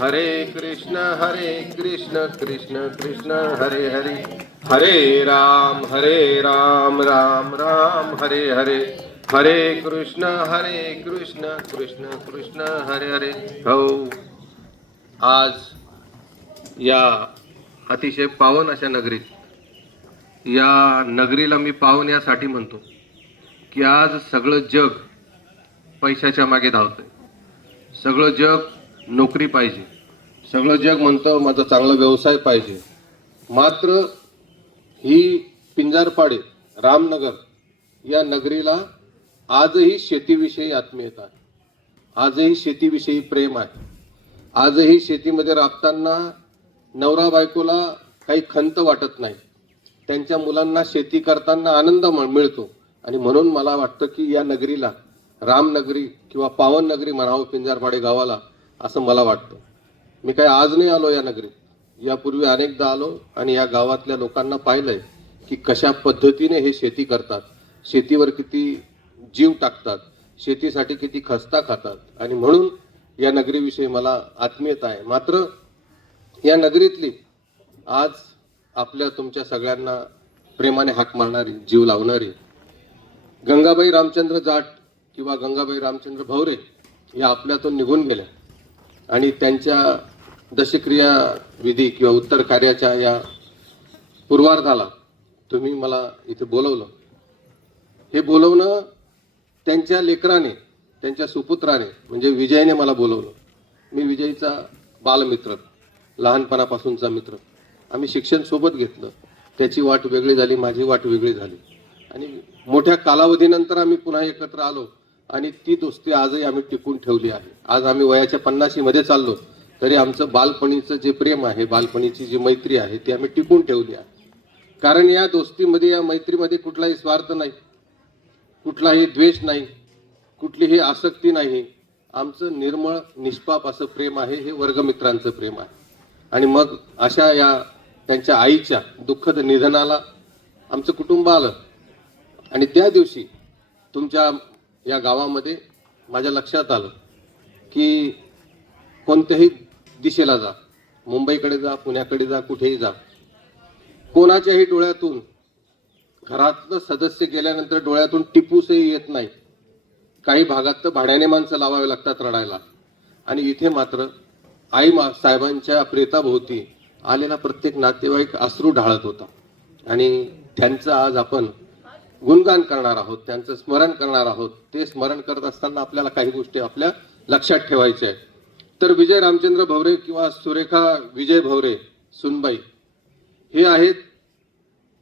हरे कृष्ण कृष्ण कृष्ण हरे हरे, हरे राम राम राम हरे हरे, हरे कृष्ण कृष्ण कृष्ण हरे हरे. हो, आज या अतिशय पावन अशा नगरीत, या नगरीला मी पावन यासाठी म्हणतो की आज सगळं जग पैशाच्या मागे धावतंय. सगळं जग नोकरी पाहिजे, सगळं जग म्हणतं माझा चांगला व्यवसाय पाहिजे. मात्र ही पिंजारपाडे रामनगर या नगरीला आजही शेतीविषयी आत्मीयता आहे, आजही शेतीविषयी प्रेम आहे. आजही शेतीमध्ये राबताना नवरा बायकोला काही खंत वाटत नाही, त्यांच्या मुलांना शेती करताना आनंद मिळतो. आणि म्हणून मला वाटतं की या नगरीला रामनगरी किंवा पावन नगरी म्हणावं पिंजारपाडे गावाला, असं मला वाटतं. मी काही आज नाही आलो या नगरीत, यापूर्वी अनेकदा आलो आणि या गावातल्या लोकांना पाहिलंय की कशा पद्धतीने हे शेती करतात, शेतीवर किती जीव टाकतात, शेतीसाठी किती खस्ता खातात. आणि म्हणून या नगरीविषयी मला आत्मीयता आहे. मात्र या नगरीतली आज आपल्या तुमच्या सगळ्यांना प्रेमाने हाक मारणारी, जीव लावणारी गंगाबाई रामचंद्र जाट किंवा गंगाबाई रामचंद्र भवरे या आपल्यातून निघून गेल्या. आणि त्यांच्या दशक्रिया विधी किंवा उत्तर कार्याच्या या पूर्वार्धाला तुम्ही मला इथे बोलवलं. हे बोलवणं त्यांच्या लेकराने, त्यांच्या सुपुत्राने म्हणजे विजयने मला बोलवलं. मी विजयचा बालमित्र, लहानपणापासूनचा मित्र. आम्ही शिक्षण सोबत घेतलं, त्याची वाट वेगळी झाली, माझी वाट वेगळी झाली. आणि मोठ्या कालावधीनंतर आम्ही पुन्हा एकत्र आलो आणि ती दोस्ती आजही आम्ही टिकून ठेवली आहे. आज आम्ही वयाच्या 50 मध्ये चाललो तरी आमचं बालपणीचं जे प्रेम आहे, बालपणीची जी मैत्री आहे ती आम्ही टिकून ठेवली आहे. कारण या दोस्तीमध्ये, या मैत्रीमध्ये कुठलाही स्वार्थ नाही, कुठलाही द्वेष नाही, कुठलीही आसक्ती नाही. आमचं निर्मळ निष्पाप असं प्रेम आहे, हे वर्गमित्रांचं प्रेम आहे. आणि मग अशा या त्यांच्या आईच्या दुःखद निधनाला आमचं कुटुंब आलं. आणि त्या दिवशी तुमच्या या गावामध्ये माझ्या लक्षात आलं की कोणत्याही दिशेला जा, मुंबईकडे जा, पुण्याकडे जा, कुठेही जा, कोणाच्याही डोळ्यातून, घरातलं सदस्य गेल्यानंतर डोळ्यातून टिपूसही येत नाही. काही भागात तर भाड्याने माणसं लावावे लागतात रडायला. आणि इथे मात्र आई साहेबांच्या प्रेताभोवती आलेला प्रत्येक नातेवाईक अश्रू ढाळत होता. आणि त्यांचं आज आपण गुणगान करणार आहोत, त्यांचं स्मरण करणार आहोत. ते स्मरण करत असताना आपल्याला काही गोष्टी आपल्या लक्षात ठेवायच्या आहेत. तर विजय रामचंद्र भवरे किंवा सुरेखा विजय भवरे सुनबाई हे आहेत,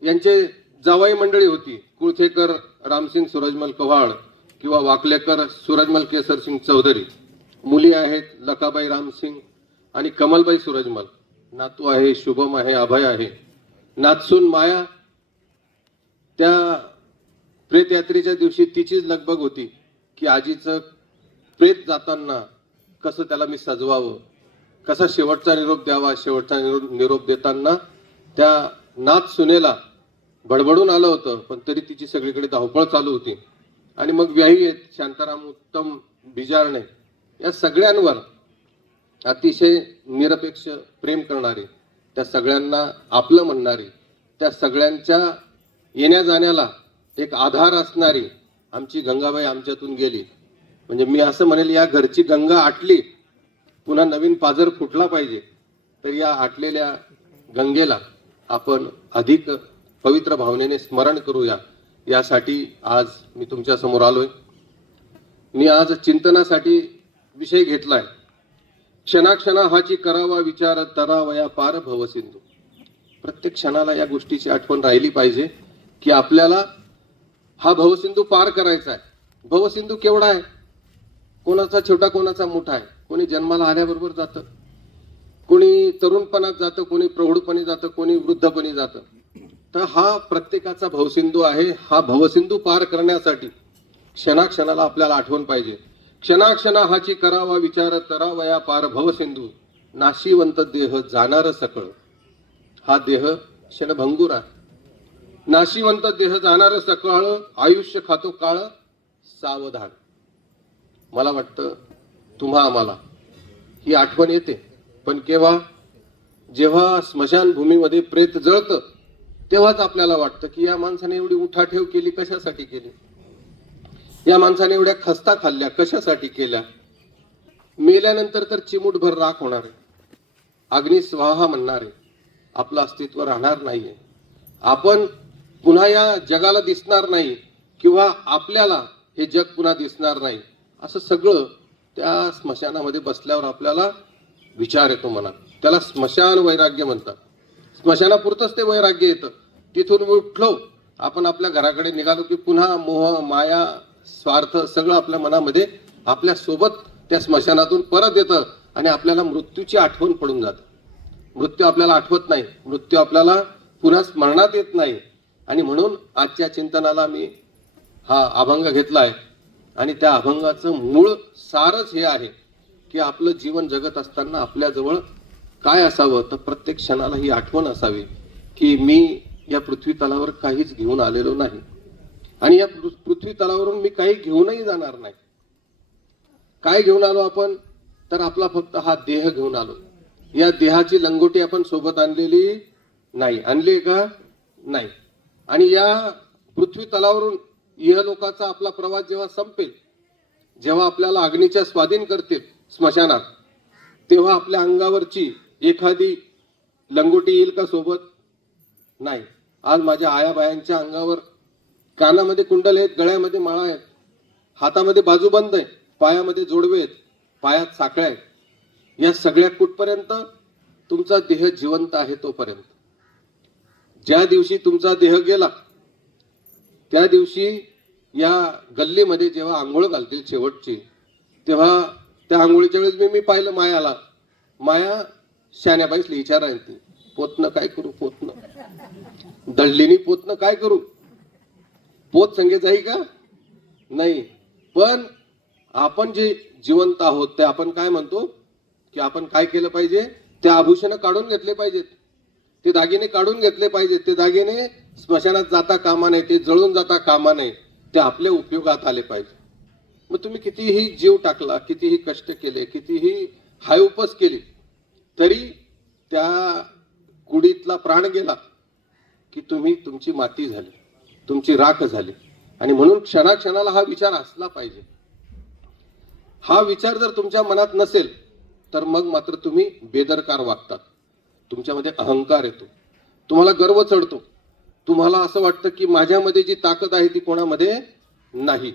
यांचे जावाई मंडळी होती कुळथेकर रामसिंग सूरजमल कव्हाड किंवा वाकलेकर सूरजमल केसरसिंग चौधरी. मुली आहेत लकाबाई रामसिंग आणि कमलबाई सूरजमल. नातू आहे शुभम आहे, अभय आहे. नातसून माया त्या प्रेत यात्रेच्या दिवशी तिचीच लगबग होती की आजीचं प्रेत जाताना कसं त्याला मी सजवावं, कसा शेवटचा निरोप द्यावा. शेवटचा निरोप देताना त्या नात सुनेला बडबडून आलं होतं, पण तरी तिची सगळीकडे धावपळ चालू होती. आणि मग व्याही आहेत शांताराम उत्तम बिजारणे, या सगळ्यांवर अतिशय निरपेक्ष प्रेम करणारे, त्या सगळ्यांना आपलं म्हणणारी, त्या सगळ्यांच्या येण्या जाण्याला एक आधार असणारी आमची गंगाबाई आमच्यातून गेली. म्हणजे मी असं म्हणेल, या घरची गंगा आटली, पुन्हा नवीन पाझर फुटला पाहिजे. तर या आटलेल्या गंगेला आपण अधिक पवित्र भावनेने स्मरण करूया, यासाठी आज मी तुमच्या समोर आलोय. मी आज चिंतनासाठी विषय घेतलाय, क्षणाक्षणा हाची करावा विचार तरावया पार भवसिंधू. प्रत्येक क्षणाला या गोष्टीची आठवण राहिली पाहिजे की आपल्याला हा भवसिंधू पार करायचा आहे. भवसिंधू केवढा आहे, कोणाचा छोटा कोणाचा मोठा आहे. कोणी जन्माला आल्याबरोबर जातं, कोणी तरुणपणात जातं, कोणी प्रौढपणी जातं, कोणी वृद्धपणी जातं. तर हा प्रत्येकाचा भवसिंधू आहे. हा भवसिंधू पार करण्यासाठी क्षणाक्षणाला आपल्याला आठवण पाहिजे. क्षणाक्षणा हाची करावा विचार तरावया पार भवसिंधू, नाशिवंत देह जाणार सकळ. हा देह क्षणभंगूर आहे. नाशिवंत देह जाणार सकळ, आयुष्य खातो काळ सावधान. मला वाटतं तुम्हा आम्हाला ही आठवण येते पण केव्हा? जेव्हा स्मशानभूमीमध्ये प्रेत जळतं तेव्हाच आपल्याला वाटतं की या माणसाने एवढी उठाठेव केली कशासाठी केली, या माणसाने एवढ्या खस्ता खाल्ल्या कशासाठी केल्या. मेल्यानंतर तर चिमूटभर राख होणार आहे, अग्निस्वाहा म्हणणार आहे, आपलं अस्तित्व राहणार नाहीये, आपण पुन्हा या जगाला दिसणार नाही किंवा आपल्याला हे जग पुन्हा दिसणार नाही. असं सगळं त्या स्मशानामध्ये बसल्यावर आपल्याला विचार येतो मनात. त्याला स्मशान वैराग्य म्हणतात. स्मशानापुरतंच ते वैराग्य येतं. तिथून उठलो आपण आपल्या घराकडे निघालो की पुन्हा मोह माया स्वार्थ सगळं आपल्या मनामध्ये आपल्या सोबत त्या स्मशानातून परत येतं आणि आपल्याला मृत्यूची आठवण पडून जाते. मृत्यू आपल्याला आठवत नाही, मृत्यू आपल्याला पुन्हा स्मरणात येत नाही. आणि म्हणून आजच्या चिंतनाला मी हा अभंग घेतलाय आणि त्या अभंगाचं मूळ सारच हे आहे की आपलं जीवन जगत असताना आपल्याजवळ काय असावं, तर प्रत्येक क्षणाला ही आठवण असावी की मी या पृथ्वी तलावर काहीच घेऊन आलेलो नाही आणि या पृथ्वी तलावरून मी काही घेऊनही जाणार नाही. काय घेऊन आलो आपण, तर आपला फक्त हा देह घेऊन आलो. या देहाची लंगोटी आपण सोबत आणलेली नाही. आणली का? नाही. आणि या पृथ्वी तलावरून इहलोकाचा आपला प्रवास जेव्हा संपेल, जेव्हा आपल्याला अग्नीच्या स्वाधीन करतील स्मशानात, तेव्हा आपल्या अंगावरची एखादी लंगोटी येईल का सोबत? नाही. आज माझ्या आयाबायांच्या अंगावर कानामध्ये कुंडल आहेत, गळ्यामध्ये माळा आहेत, हातामध्ये बाजूबंद आहे, पायामध्ये जोडवे आहेत, पायात साखळ्या आहेत. या सगळ्या कुठपर्यंत? तुमचा देह जिवंत आहे तोपर्यंत. ज्या दिवशी तुमचा देह गेला त्या दिवशी या गल्लीमध्ये जेव्हा आंघोळ घालतील शेवटची, तेव्हा त्या आंघोळीच्या वेळेस मी पाहिलं मायाला. माया शाण्याबाईसली विचारायला ती, पोतनं काय करू, पोतनं दळलीनी पोतनं काय करू, पोत संगे जाई का? नाही. पण आपण जे जिवंत आहोत ते आपण काय म्हणतो की आपण काय केलं पाहिजे, ते आभूषण काढून घेतले पाहिजेत, ते दागिने काढून घेतले पाहिजेत. ते दागिने स्मशानात जाता कामा नये, ते जळून जाता कामा नये, ते आपल्या उपयोगात आले पाहिजे. मग तुम्ही कितीही जीव टाकला, कितीही कष्ट केले, कितीही हायउपस केली, तरी त्या कुडीतला प्राण गेला की तुम्ही तुमची माती झाली, तुमची राख झाली. आणि म्हणून क्षणाक्षणाला हा विचार असला पाहिजे. हा विचार जर तुमच्या मनात नसेल तर मग मात्र तुम्ही बेदरकार वागतात. तुमच्यामध्ये अहंकार येतो, तुम्हाला गर्व चढतो, तुम्हाला असं वाटतं की माझ्यामध्ये जी ताकद आहे ती कोणामध्ये नाही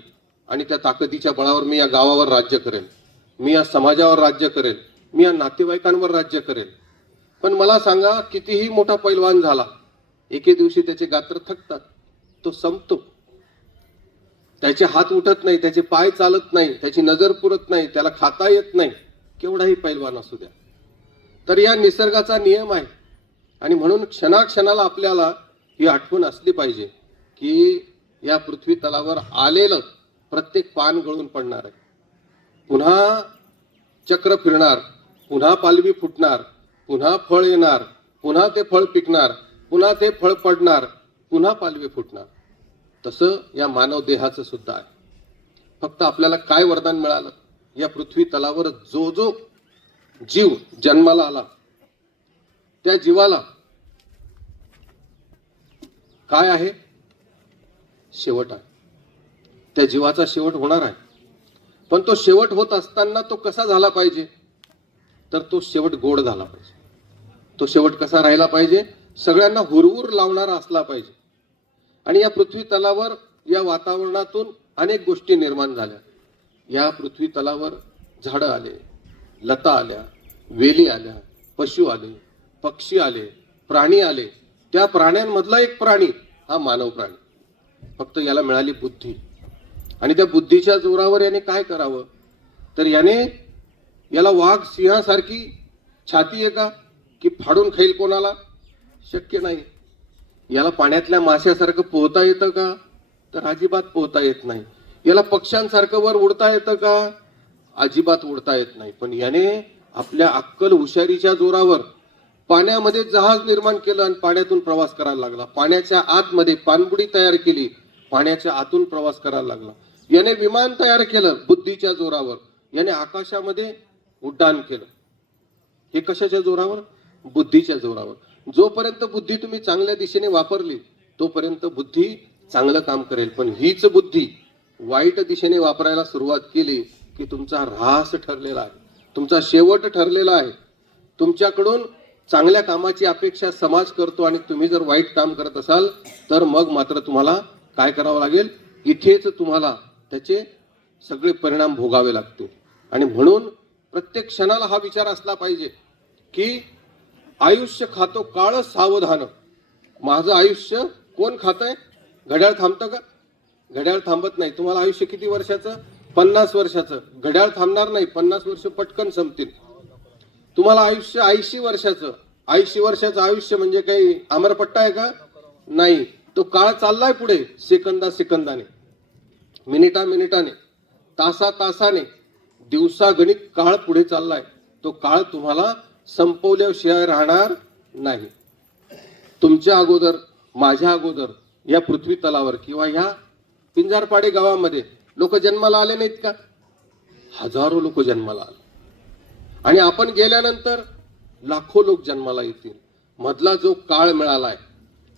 आणि त्या ताकदीच्या बळावर मी या गावावर राज्य करेन, मी या समाजावर राज्य करेन, मी या नातेवाईकांवर राज्य करेन. पण मला सांगा, कितीही मोठा पैलवान झाला, एके दिवशी त्याचे गात्र थकतात, तो संपतो, त्याचे हात उठत नाही, त्याचे पाय चालत नाही, त्याची नजर पुरत नाही, त्याला खाता येत नाही, केवढाही पैलवान असू द्या. तर या निसर्गाचा नियम आहे. आणि म्हणून क्षणाक्षणाला आपल्याला ही आठवण असली पाहिजे की या पृथ्वी तलावर आलेलं प्रत्येक पान गळून पडणार आहे, पुन्हा चक्र फिरणार, पुन्हा पालवी फुटणार, पुन्हा फळ येणार, पुन्हा ते फळ पिकणार, पुन्हा ते फळ पडणार, पुन्हा पालवी फुटणार. तसं या मानव देहाचं सुद्धा आहे. फक्त आपल्याला काय वरदान मिळालं, या पृथ्वी तलावर जो जो जीव जन्माला आला त्या जीवाला काय आहे? शेवट आहे. त्या जीवाचा शेवट होणार आहे. पण तो शेवट होत असताना तो कसा झाला पाहिजे, तर तो शेवट गोड झाला पाहिजे. तो शेवट कसा राहिला पाहिजे? सगळ्यांना हुरहुर लावणारा असला पाहिजे. आणि या पृथ्वी तलावर या वातावरणातून अनेक गोष्टी निर्माण झाल्या. या पृथ्वी तलावर झाडं आले, लता आल्या, वेली आल्या, पशु आले, पक्षी आले, प्राणी आले. त्या प्राण्यांमधला एक प्राणी हा मानव प्राणी. फक्त याला मिळाली बुद्धी. आणि त्या बुद्धीच्या जोरावर याने काय करावं, तर याला वाघ सिंहासारखी छाती आहे का की फाडून खाईल कोणाला? शक्य नाही. याला पाण्यातल्या माशासारखं पोहता येतं का? तर अजिबात पोहता येत नाही. याला पक्ष्यांसारखं वर उडता येतं का? अजिबात उडता येत नाही. पण याने आपल्या अक्कल हुशारीच्या जोरावर पाण्यामध्ये जहाज निर्माण केलं आणि पाण्यातून प्रवास करायला लागला. पाण्याच्या आतमध्ये पाणबुडी तयार केली, पाण्याच्या आतून प्रवास करायला लागला. याने विमान तयार केलं बुद्धीच्या जोरावर. याने आकाशामध्ये उड्डाण केलं. हे कशाच्या जोरावर? बुद्धीच्या जोरावर. जोपर्यंत बुद्धी तुम्ही चांगल्या दिशेने वापरली तोपर्यंत बुद्धी चांगलं काम करेल. पण हीच बुद्धी वाईट दिशेने वापरायला सुरुवात केली की तुमचा ऱ्हास ठरलेला आहे, तुमचा शेवट ठरलेला आहे. तुमच्याकडून चांगल्या कामाची अपेक्षा समाज करतो आणि तुम्ही जर वाईट काम करत असाल तर मग मात्र तुम्हाला काय करावं लागेल? इथेच तुम्हाला त्याचे सगळे परिणाम भोगावे लागतील. आणि म्हणून प्रत्येक क्षणाला हा विचार असला पाहिजे की आयुष्य खातो काळ सावधान. माझं आयुष्य कोण खातंय? घड्याळ थांबतं का? घड्याळ थांबत नाही. तुम्हाला आयुष्य किती वर्षाचं? 50 वर्षाचं. घड्याळ थांबणार नाही. 50 वर्ष पटकन संपतील. तुम्हाला आयुष्य 80 वर्षाचं. 80 वर्षाचं आयुष्य म्हणजे काही अमरपट्टा आहे का? नाही. तो काळ चाललाय पुढे सेकंदा सेकंदाने, मिनिटा मिनिटाने, तासा तासाने, दिवसागणिक काळ पुढे चाललाय. तो काळ तुम्हाला संपवल्याशिवाय राहणार नाही. तुमच्या अगोदर, माझ्या अगोदर या पृथ्वी तलावर किंवा ह्या पिंजारपाडे गावामध्ये लोक जन्माला आले नाहीत का? हजारो लोक जन्माला आले. आणि आपण गेल्यानंतर लाखो लोक जन्माला येतील. मधला जो काळ मिळालाय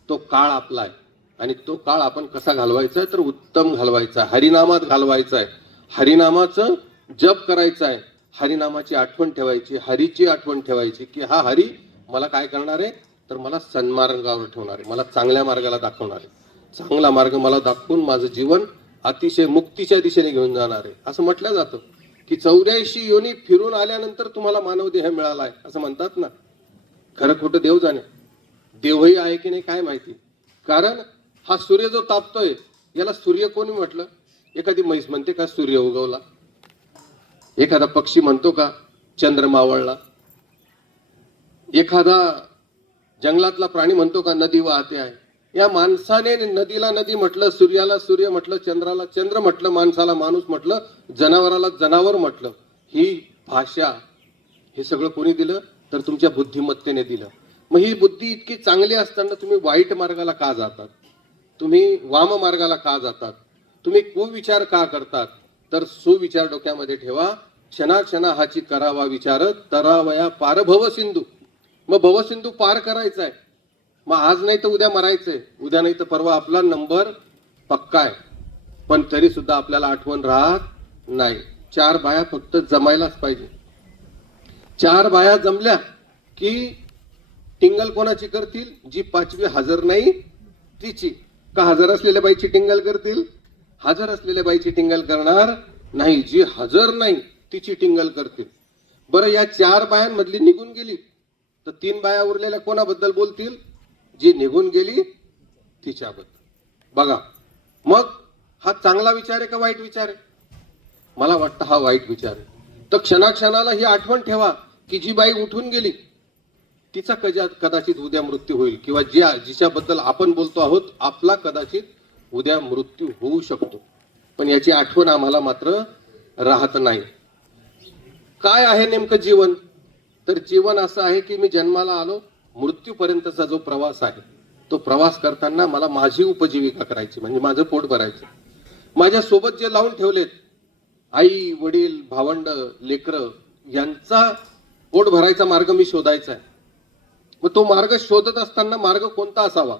तो काळ आपला आहे. आणि तो काळ आपण कसा घालवायचा आहे? तर उत्तम घालवायचा आहे, हरिनामात घालवायचा आहे, हरिनामाचं जप करायचं आहे, हरिनामाची आठवण ठेवायची, हरीची आठवण ठेवायची की हा हरी मला काय करणार आहे? तर मला सन्मार्गावर ठेवणार आहे, मला चांगल्या मार्गाला दाखवणार आहे, चांगला मार्ग मला दाखवून माझं जीवन अतिशय मुक्तीच्या दिशेने घेऊन जाणार आहे. असं म्हटलं जातं की 84 योनी फिरून आल्यानंतर तुम्हाला मानव देह मिळालाय असं म्हणतात ना. खरं खोटं देव जाणे. देवही आहे की नाही काय माहिती. कारण हा सूर्य जो तापतोय याला सूर्य कोणी म्हटलं? एखादी म्हैस म्हणते का सूर्य उगवला? एखादा पक्षी म्हणतो का चंद्र मावळला? एखादा जंगलातला प्राणी म्हणतो का नदी वाहते आहे? या माणसाने नदीला नदी म्हटलं, सूर्याला सूर्य म्हटलं, चंद्राला चंद्र म्हटलं, माणसाला माणूस म्हटलं, जनावराला जनावर म्हटलं. ही भाषा हे सगळं कोणी दिलं? तर तुमच्या बुद्धिमत्तेने दिलं. मग ही बुद्धी इतकी चांगली असताना तुम्ही वाईट मार्गाला का जातात? तुम्ही वाम मार्गाला का जातात? तुम्ही कुविचार का करतात? तर सुविचार डोक्यामध्ये ठेवा. क्षणाक्षणा हाची करावा विचार, तरावया पार भवसिंधू. मग भवसिंधू पार करायचा आहे. मग आज नाही तर उद्या मरायचंय, उद्या नाही तर परवा आपला नंबर पक्का आहे. पण तरी सुद्धा आपल्याला आठवण राहत नाही. 4 बाया फक्त जमायलाच पाहिजे. 4 बाया जमल्या की टिंगल कोणाची करतील? जी 5वी हजर नाही तिची. का हजर असलेल्या बाईची टिंगल करतील? हजर असलेल्या बाईची टिंगल करणार नाही. जी हजर नाही तिची टिंगल करतील. बरं, या 4 बायांमधली निघून गेली तर 3 बाया उरलेल्या कोणाबद्दल बोलतील? जी निघून गेली तिच्याबद्दल. बघा, मग हा चांगला विचार आहे का वाईट विचार आहे? मला वाटतं हा वाईट विचार आहे. तर क्षणाक्षणाला ही आठवण ठेवा की जी बाई उठून गेली तिचा कदाचित उद्या मृत्यू होईल, किंवा जिच्याबद्दल आपण बोलतो आहोत आपला कदाचित उद्या मृत्यू होऊ शकतो. पण याची आठवण आम्हाला मात्र राहत नाही. काय आहे नेमकं जीवन? तर जीवन असं आहे की मी जन्माला आलो, मृत्यूपर्यंतचा जो प्रवास आहे तो प्रवास करताना मला माझी उपजीविका करायची, म्हणजे माझं पोट भरायचं. माझ्या सोबत जे लावून ठेवलेत आई वडील भावंड लेकरं, यांचा पोट भरायचा मार्ग मी शोधायचा आहे. मग तो मार्ग शोधत असताना मार्ग कोणता असावा?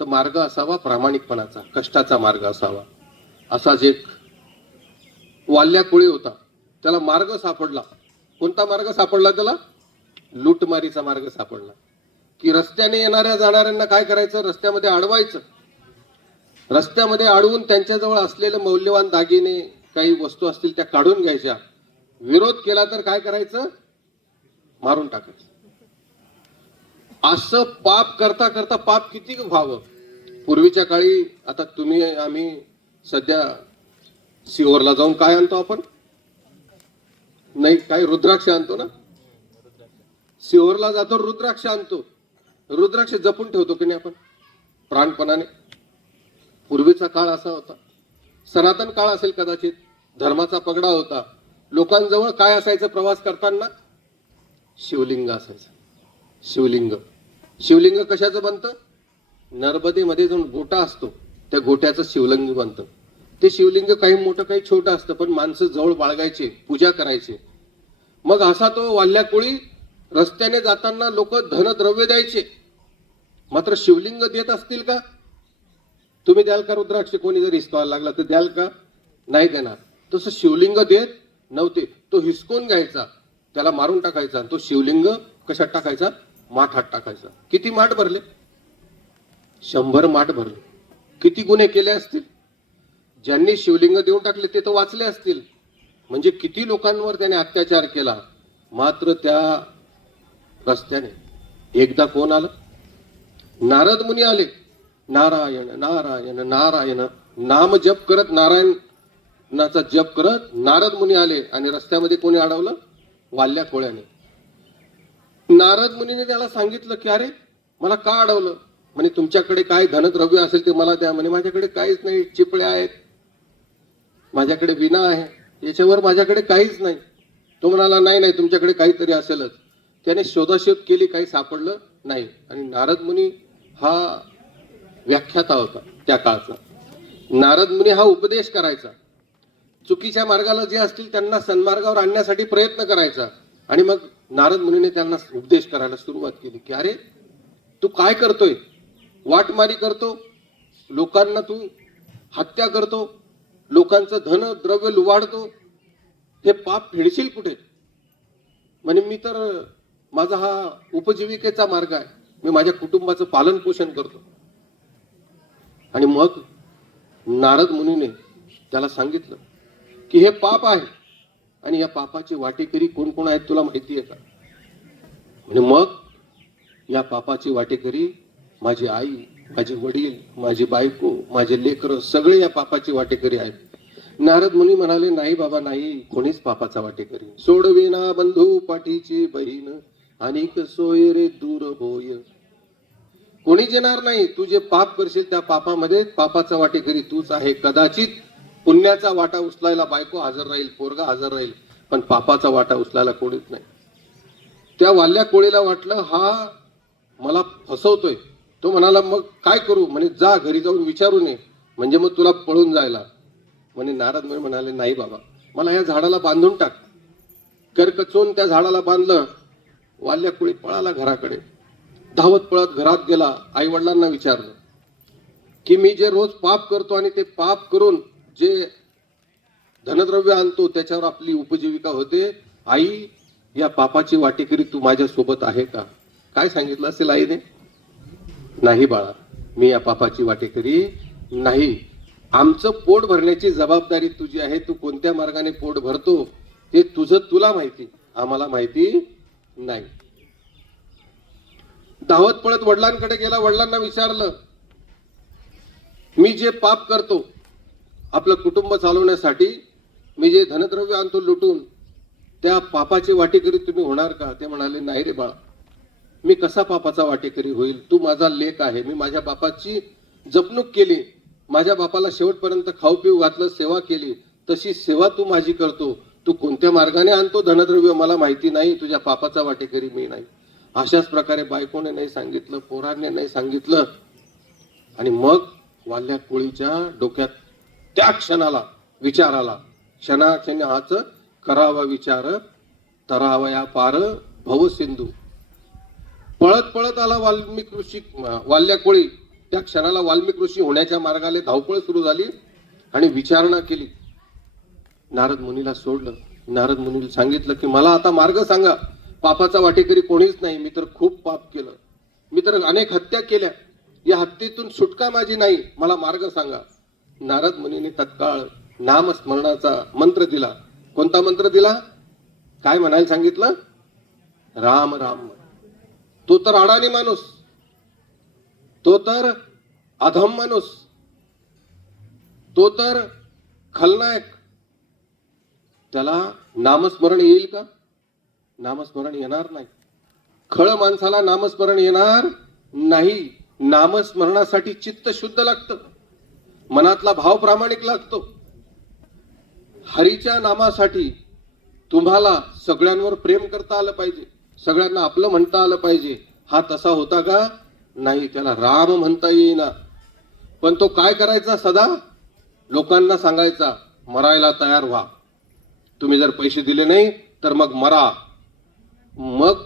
तर मार्ग असावा प्रामाणिकपणाचा, कष्टाचा मार्ग असावा. असाच एक वाल्या कोळी होता, त्याला मार्ग सापडला. कोणता मार्ग सापडला त्याला? लूटमारीचा मार्ग सापडला. की रस्त्याने येणाऱ्या जाणाऱ्यांना काय करायचं? रस्त्यामध्ये अडवायचं. रस्त्यामध्ये अडवून त्यांच्याजवळ असलेले मौल्यवान दागिने काही वस्तू असतील त्या काढून घ्यायच्या. विरोध केला तर काय करायचं? मारून टाकायचं. असं पाप करता करता पाप किती व्हावं. पूर्वीच्या काळी, आता तुम्ही आम्ही सध्या सिहोरला जाऊन काय आणतो आपण? नाही, काय रुद्राक्ष आणतो ना. सिहोरला जातो, रुद्राक्ष आणतो. रुद्राक्ष जपून ठेवतो की नाही आपण प्राणपणाने? पूर्वीचा काळ असा होता, सनातन काळ असेल कदाचित, धर्माचा पगडा होता. लोकांजवळ काय असायचं प्रवास करताना? शिवलिंग असायचं. शिवलिंग. शिवलिंग कशाचं बनतं? नर्मदेमध्ये जो गोटा असतो त्या गोट्याचं शिवलिंग बनतं. ते शिवलिंग काही मोठं काही छोटं असतं, पण माणसं जवळ बाळगायचे, पूजा करायचे. मग असा तो वाल्या कोळी रस्त्याने जाताना लोक धनद्रव्य द्यायचे, मात्र शिवलिंग देत असतील का? तुम्ही द्याल का रुद्राक्ष? कोणी जर हिसकायला लागला तर द्याल का? नाही देणार. तसं शिवलिंग देत नव्हते. तो हिसकून घ्यायचा, त्याला मारून टाकायचा, आणि तो शिवलिंग कशात टाकायचा? माठात टाकायचा. किती माठ भरले? 100 माठ भरले. किती गुन्हे केले असतील? ज्यांनी शिवलिंग देऊन टाकले ते तर वाचले असतील. म्हणजे किती लोकांवर त्याने अत्याचार केला. मात्र त्या रस्त्याने एकदा कोण आलं? नारद मुनी आले. नारायण नारायण नारायण नाम जप करत, नारायणाचा जप करत नारद मुनी आले. आणि रस्त्यामध्ये कोणी अडवलं? वाल्या कोळ्याने. नारद मुनीने त्याला सांगितलं की अरे मला का अडवलं? म्हणे तुमच्याकडे काय धनद्रव्य असेल ते मला द्या. म्हणे माझ्याकडे काहीच नाही, चिपळ्या आहेत, माझ्याकडे विना आहे, याच्यावर माझ्याकडे काहीच नाही. तो म्हणाला नाही नाही, तुमच्याकडे काहीतरी असेलच. त्याने शोधाशोध केली, काही सापडलं नाही. आणि नारद मुनी हा व्याख्याता होता त्या काळचा. नारद मुनी हा उपदेश करायचा, चुकीच्या मार्गाला जे असतील त्यांना सन्मार्गावर आणण्यासाठी प्रयत्न करायचा. आणि मग नारद मुनीने त्यांना उपदेश करायला सुरुवात केली की अरे तू काय करतोय? वाटमारी करतो, लोकांना तू हत्या करतो, लोकांचं धन द्रव्य लुबाडतो, हे पाप फेडशील कुठे? म्हणे मी तर, माझा हा उपजीविकेचा मार्ग आहे, मी माझ्या कुटुंबाचं पालन पोषण करतो. आणि मग नारद मुनीने त्याला सांगितलं की हे पाप आहे, आणि या पापाची वाटेकरी कोण कोण आहेत तुला माहिती आहे का? म्हणजे मग या पापाची वाटेकरी माझी आई, माझे वडील, माझी बायको, माझे लेकर सगळे या पापाची वाटेकरी आहेत. नारद मुनी म्हणाले नाही बाबा नाही, कोणीच पापाचा वाटेकरी. सोडवेना बंधू पाठीची बहीण, अनेक सोय रे दूर होय. कोणीच येणार नाही. तू जे पाप करशील त्या पापामध्ये पापाचा वाटेकरी तूच आहे. कदाचित पुण्याचा वाटा उचलायला बायको हजर राहील, पोरगा हजर राहील, पण पापाचा वाटा उचलायला कोणीच नाही. त्या वाल्या कोळीला वाटलं हा मला फसवतोय. तो म्हणाला मग काय करू? म्हणे जा घरी जाऊन विचारून ये, म्हणजे मग तुला पळून जायला. म्हणे नारद मुनी म्हणाले नाही बाबा, मला या झाडाला बांधून टाक. करकचून त्या झाडाला बांधलं. वाल्या कोळी पळाला घराकडे. धावत पळत घरात गेला. आई वडिलांना विचारलं की मी जे रोज पाप करतो आणि ते पाप करून जे धनद्रव्य आणतो त्याच्यावर आपली उपजीविका होते, आई या पापाची वाटेकरी तू माझ्या सोबत आहे का? काय सांगितलं असेल आईने? नाही बाळा, मी या पापाची वाटेकरी नाही. आमचं पोट भरण्याची जबाबदारी तुझी आहे. तू कोणत्या मार्गाने पोट भरतो ते तुझं तुला माहिती, आम्हाला माहिती नाही. धावत पळत वडिलांकडे गेला. वडिलांना विचारलं मी जे पाप करतो आपलं कुटुंब चालवण्यासाठी, मी जे धनद्रव्य आणतो लुटून, त्या पापाची वाटेकरी तुम्ही होणार का? ते म्हणाले नाही रे बाळा, मी कसा पापाचा वाटेकरी होईल? तू माझा लेक आहे. मी माझ्या बापाची जपणूक केली, माझ्या बापाला शेवटपर्यंत खाऊ पिऊ घातलं, सेवा केली, तशी सेवा तू माझी करतो. तू कोणत्या मार्गाने आणतो धनद्रव्य मला माहिती नाही, तुझ्या पापाचा वाटेकरी मी नाही. अशाच प्रकारे बायकोने नाही सांगितलं, पोरांनी नाही सांगितलं. आणि मग वाल्या कोळीच्या डोक्यात त्या क्षणाला विचार आला, क्षणाक्षणी हाच करावा विचार, तरावया पार भव सिंधू. पळत पळत आला वाल्मिक ऋषी. वाल्या कोळी त्या क्षणाला वाल्मिक ऋषी होण्याच्या मार्गाने धावपळ सुरू झाली आणि विचारणा केली. नारद मुनीला सोडलं. नारद मुनीला सांगितलं की मला आता मार्ग सांगा. पापाचा वाटेकरी कोणीच नाही. मी तर खूप पाप केलं, मी तर अनेक हत्या केल्या, या हत्येतून सुटका माझी नाही, मला मार्ग सांगा. नारद मुनीने तत्काळ नामस्मरणाचा मंत्र दिला. कोणता मंत्र दिला? काय म्हणायला सांगितलं? राम राम. तो तर अडाणी माणूस, तो तर अधम माणूस, तो तर खलनायक, त्याला नामस्मरण येईल का? नामस्मरण येणार नाही. खळ माणसाला नामस्मरण येणार नाही. नामस्मरणासाठी चित्त शुद्ध लागतं, मनातला भाव प्रामाणिक लागतो. हरीच्या नामासाठी तुम्हाला सगळ्यांवर प्रेम करता आलं पाहिजे, सगळ्यांना आपलं म्हणता आलं पाहिजे. हा तसा होता का? नाही. त्याला राम म्हणता येईना. पण तो काय करायचा? सदा लोकांना सांगायचा मरायला तयार व्हा, तुम्ही जर पैसे दिले नाही तर मग मरा. मग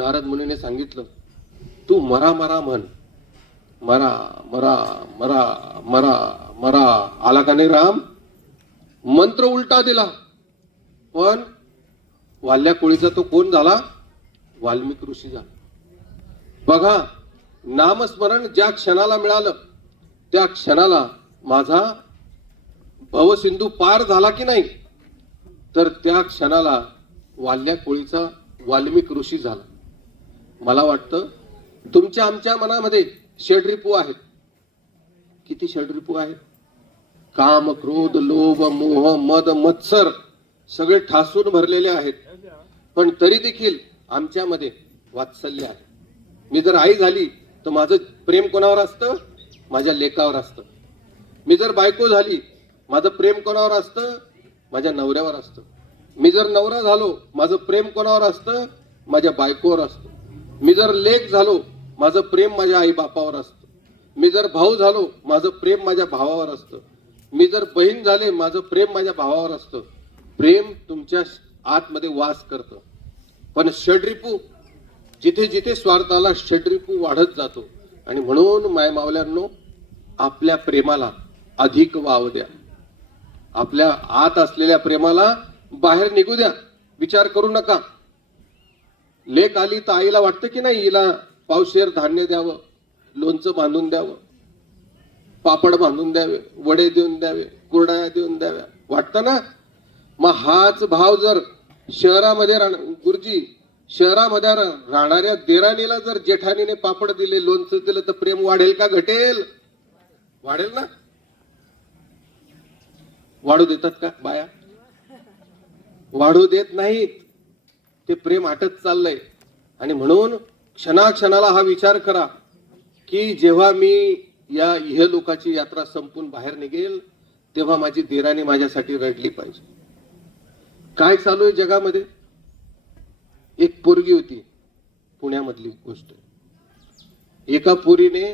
नारद मुनीने सांगितलं, तू मरा मरा म्हण, मरा मरा मरा मरा मरा. आला का नाही राम? मंत्र उलटा दिला. पण वाल्या कोळीचा तो कोण झाला? वाल्मिकी ऋषी झाला. बघा, नामस्मरण ज्या क्षणाला मिळालं त्या क्षणाला माझा भवसिंधू पार झाला की नाही, तर त्या क्षणाला वाल्या कोळीचा वाल्मिकी ऋषी झाला. मला वाटतं तुमच्या आमच्या मनामध्ये षड्रिपू आहेत. किती षड्रिपू आहेत? काम, क्रोध, लोभ, मोह, मद, मत्सर सगळे ठासून भरलेले आहेत. पण तरी देखील आमच्यामध्ये वात्सल्य आहे. मी जर आई झाली तर माझं प्रेम कोणावर असतं? माझ्या लेकावर असतं. मी जर बायको झाली माझं प्रेम कोणावर असतं? माझ्या नवऱ्यावर असतं. मी जर नवरा झालो माझं प्रेम कोणावर असतं? माझ्या बायकोवर असतं. मी जर लेक झालो माझं प्रेम माझ्या आई बापावर असतं. मी जर भाऊ झालो माझं प्रेम माझ्या भावावर असतं. मी जर बहीण झाले माझं प्रेम माझ्या भावावर असतं. प्रेम तुमच्या आतमध्ये वास करतं. पण षड्रिपू, जिथे जिथे स्वार्थाला षड्रिपू वाढत जातो. आणि म्हणून माय मावल्यांनो, आपल्या प्रेमाला अधिक वाव द्या. आपल्या आत असलेल्या प्रेमाला बाहेर निघू द्या. विचार करू नका. लेक आली तर आईला वाटतं की नाही हिला पावशेर धान्य द्यावं, लोणचं बांधून द्यावं, पापड बांधून द्यावे, वडे देऊन द्यावे, कुरडया देऊन द्याव्या, वाटतं ना? मग हाच भाव जर शहरामध्ये गुरुजी, शहरामध्ये राहणाऱ्या देराणीला जर जेठानीने पापड दिले, लोणचं दिलं, तर प्रेम वाढेल का घटेल? वाढेल ना? वाढू देतात का बाया? वाढू देत नाहीत. ते प्रेम आटत चाललंय. आणि म्हणून क्षणाक्षणाला हा विचार करा की जेव्हा मी या इहलोकाची यात्रा संपून बाहेर निघेल तेव्हा माझी देराणी माझ्यासाठी रडली पाहिजे. काय चालू आहे जगामध्ये? एक पोरगी होती, पुण्यामधली गोष्ट. एका पोरीने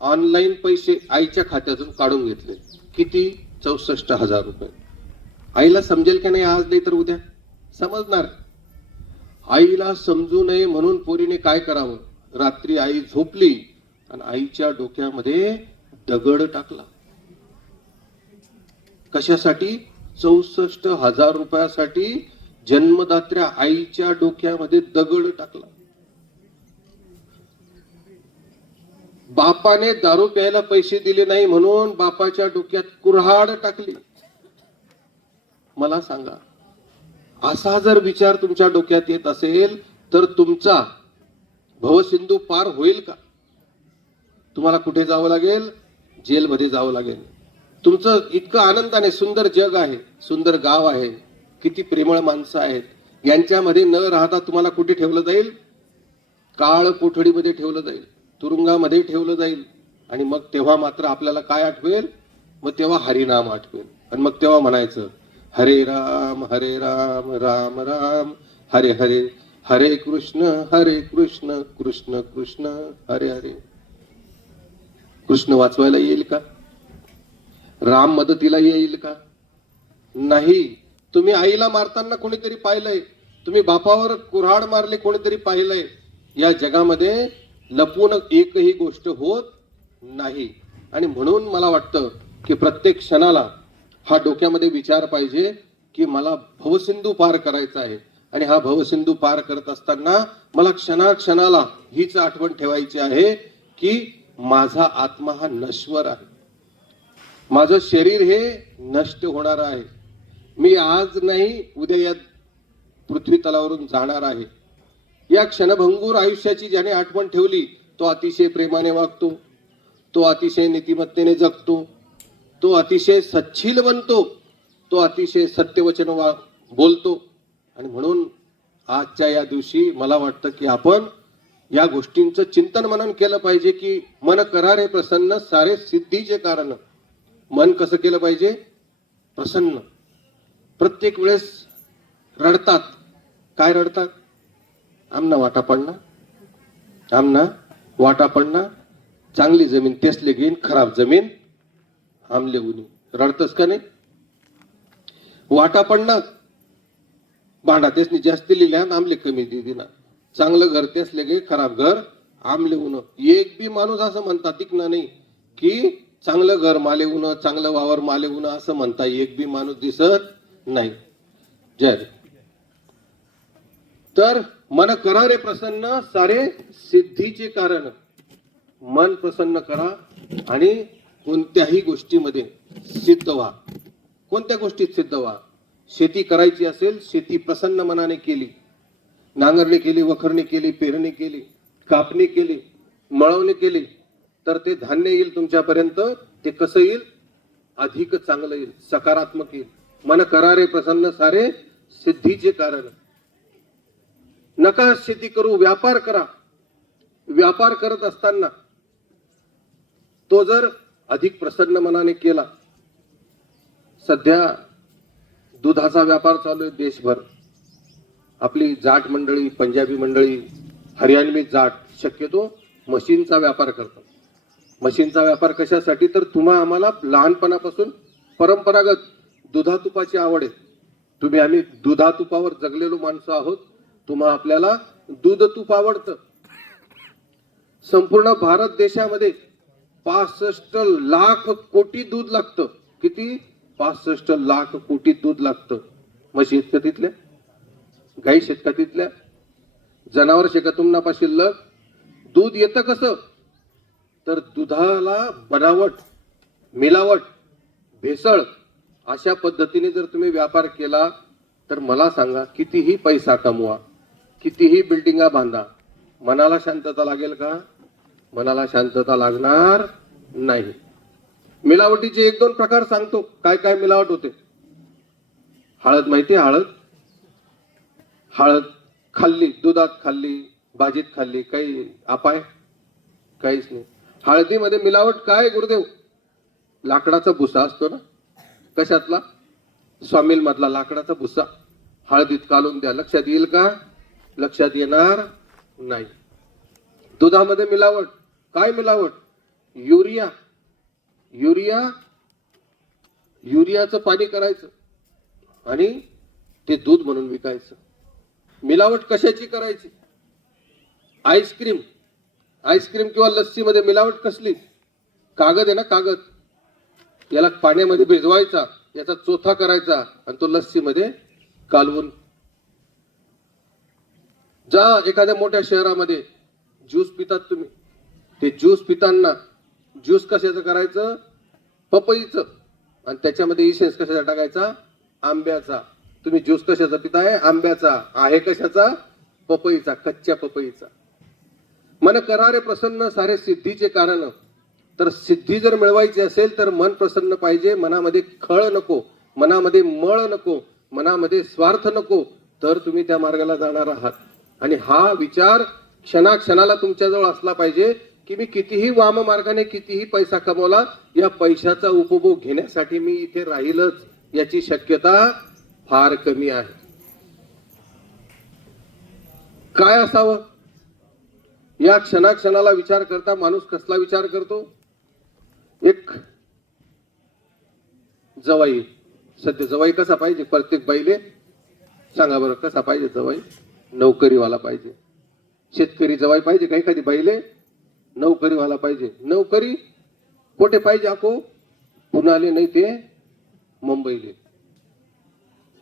ऑनलाईन पैसे आईच्या खात्यातून काढून घेतले. किती? 64,000 रुपये. आईला समजेल का नाही? आज नाही तर उद्या समजणार. आईला समजू नये म्हणून पोरीने काय करावं? रात्री आई झोपली आणि आईच्या डोक्यामध्ये दगड टाकला. कशासाठी? 64,000 रुपयासाठी जन्मदात्या आईच्या डोक्यामध्ये दगड टाकला. बापाने दारू प्यायला पैसे दिले नाही म्हणून बापाच्या डोक्यात कुऱ्हाड टाकली. मला सांगा, असा जर विचार तुमच्या डोक्यात येत असेल तर तुमचा भवसिंधू पार होईल का? तुम्हाला कुठे जावं लागेल? जेलमध्ये जावं लागेल. तुमचं इतकं आनंदाने सुंदर जग आहे, सुंदर गाव आहे, किती प्रेमळ माणसं आहेत, यांच्यामध्ये न राहता तुम्हाला कुठे ठेवलं जाईल? काळ कोठडीमध्ये ठेवलं जाईल, तुरुंगामध्ये ठेवलं जाईल. आणि मग तेव्हा मात्र आपल्याला काय आठवेल? मग तेव्हा हरिनाम आठवेल. आणि मग तेव्हा म्हणायचं, हरे राम राम राम हरे हरे, हरे कृष्ण कृष्ण कृष्ण हरे हरे. कृष्ण वाचवायला येईल का? राम मदतीला येईल का? नाही. तुम्ही आईला मारताना कोणीतरी पाहिलंय? तुम्ही बापावर कुऱ्हाड मारले कोणीतरी पाहिलंय? या जगामध्ये लपून एकही गोष्ट होत नाही. आणि म्हणून मला वाटतं की प्रत्येक क्षणाला हा डोक्यामध्ये विचार पाहिजे की मला भवसिंधू पार करायचा आहे. आणि हा भवसिंधू पार करत असताना मला क्षणाक्षणाला हीच आठवण ठेवायची आहे की माझा आत्मा हा नश्वर आहे, माझं शरीर हे नष्ट होणार आहे. मी आज नाही उद्या या पृथ्वी तलावरून जाणार आहे. या क्षणभंगूर आयुष्याची ज्याने आठवण ठेवली तो अतिशय प्रेमाने वागतो, तो अतिशय नीतिमत्तेने जगतो, तो अतिशय सच्छील बनतो, तो अतिशय सत्यवचन बोलतो. आणि म्हणून आजच्या या दिवशी मला वाटतं की आपण या गोष्टींचं चिंतन मनन केलं पाहिजे की मन करारे प्रसन्न सारे सिद्धीचे कारण. मन कसं केलं पाहिजे? प्रसन्न. प्रत्येक वेळेस रडतात. काय रडतात? आमना वाटा पडना, आमना वाटा पडना, चांगली जमीन तेसले घेईन, खराब जमीन आमले उनी. रडतस का नाही? वाटा पडणार, भांडा तेसनी जास्त लिहिल्या आमले कमी दिना. चांगलं घर तेच लेगे खराब घर आमले उन. एक बी माणूस असं म्हणता तिकनं नाही की चांगलं घर माले उन, चांगलं वावर माले उन असं म्हणता एक बी माणूस दिसत नाही. जय. तर मन करा रे प्रसन्न सारे सिद्धीचे कारण. मन प्रसन्न करा आणि कोणत्याही गोष्टीमध्ये सिद्ध व्हा. कोणत्या गोष्टीत सिद्ध व्हा? शेती करायची असेल, शेती प्रसन्न मनाने केली, नांगरणी केली, वखरणी केली, पेरणी केली, कापणी केली, मळवणी केली, तर ते धान्य येईल तुमच्यापर्यंत. ते कसं येईल? अधिक चांगलं येईल, सकारात्मक येईल. मन करा रे प्रसन्न सारे सिद्धीचे कारण. नका शेती करू, व्यापार करा. व्यापार करत असताना तो जर अधिक प्रसन्न मनाने केला. सध्या दुधाचा व्यापार चालू आहे देशभर. आपली जाट मंडळी, पंजाबी मंडळी, हरियाणवी जाट शक्यतो म्हशींचा व्यापार करतात. म्हशींचा व्यापार कशासाठी? तर तुम्हा आम्हाला लहानपणापासून परंपरागत दुधातुपाची आवड आहे. आम्ही दुधातुपावर जगलेलो माणसं आहोत. आपल्याला दूध तूप आवडतं. संपूर्ण भारत देशामध्ये 65 लाख कोटी दूध लागतं. किती? 65 लाख कोटी दूध लागतं. म्हशी आहेत का तिथल्या? गाई आहेत का तिथल्या? जनावर शे का तुम्हाला शिल्लक? दूध येतं कसं? तर दुधाला बनावट, मिलावट, भेसळ अशा पद्धतीने जर तुम्ही व्यापार केला तर मला सांगा, कितीही पैसा कमवा, कितीही बिल्डिंगा बांधा, मनाला शांतता लागेल का? मनाला शांतता लागणार नाही. मिलावटीचे 1-2 प्रकार सांगतो. काय काय मिलावट होते? हळद माहिती? हळद खाल्ली, दुधात खाल्ली, भाजीत खाल्ली, काही अपाय? काहीच नाही. हळदीमध्ये मिलावट काय गुरुदेव? लाकडाचा भुसा असतो ना. कशातला? स्वामिल मधला लाकडाचा भुसा हळदीत काढून द्या. लक्षात येईल का? लक्षात येणार नाही. दुधामध्ये मिलावट. काय मिलावट? युरियाचं पाणी करायचं आणि ते दूध म्हणून विकायचं. मिलावट कशाची करायची? आईस्क्रीम किंवा लस्सीमध्ये मिलावट कसली? कागद आहे ना, कागद. याला पाण्यामध्ये भिजवायचा, याचा चोथा करायचा आणि तो लस्सीमध्ये कालवून. जा एखाद्या मोठ्या शहरामध्ये ज्यूस पितात तुम्ही. ते ज्यूस पिताना ज्यूस कशाचं करायचं? पपईचं. आणि त्याच्यामध्ये इसेन्स कशाचा टाकायचा? आंब्याचा. तुम्ही ज्यूस कशाचा पिताय? आंब्याचा. आहे कशाचा? पपईचा, कच्च्या पपईचा. मन करा रे प्रसन्न सारे सिद्धीचे कारण. तर सिद्धी जर मिळवायची असेल तर मन प्रसन्न पाहिजे. मनामध्ये खळ नको, मनामध्ये मळ नको, मनामध्ये स्वार्थ नको, तर तुम्ही त्या मार्गाला जाणार आहात. आणि हा विचार क्षणाक्षणाला तुमच्याजवळ असला पाहिजे की मी कितीही वाम मार्गाने कितीही पैसा कमवला, या पैशाचा उपभोग घेण्यासाठी मी इथे राहीलच याची शक्यता फार कमी आहे. काय असावं? या क्षणाक्षणाला विचार करता माणूस कसला विचार करतो? एक जवाई. सध्या जवाई कसा पाहिजे? प्रत्येक बाईले सांगा बरं, कसा पाहिजे जवाई? नोकरीवाला पाहिजे. शेतकरी जवाई पाहिजे का एखादी बाईले? नोकरीवाला पाहिजे. नोकरी कोठे पाहिजे? आको पुण्याले नाही ते मुंबईले.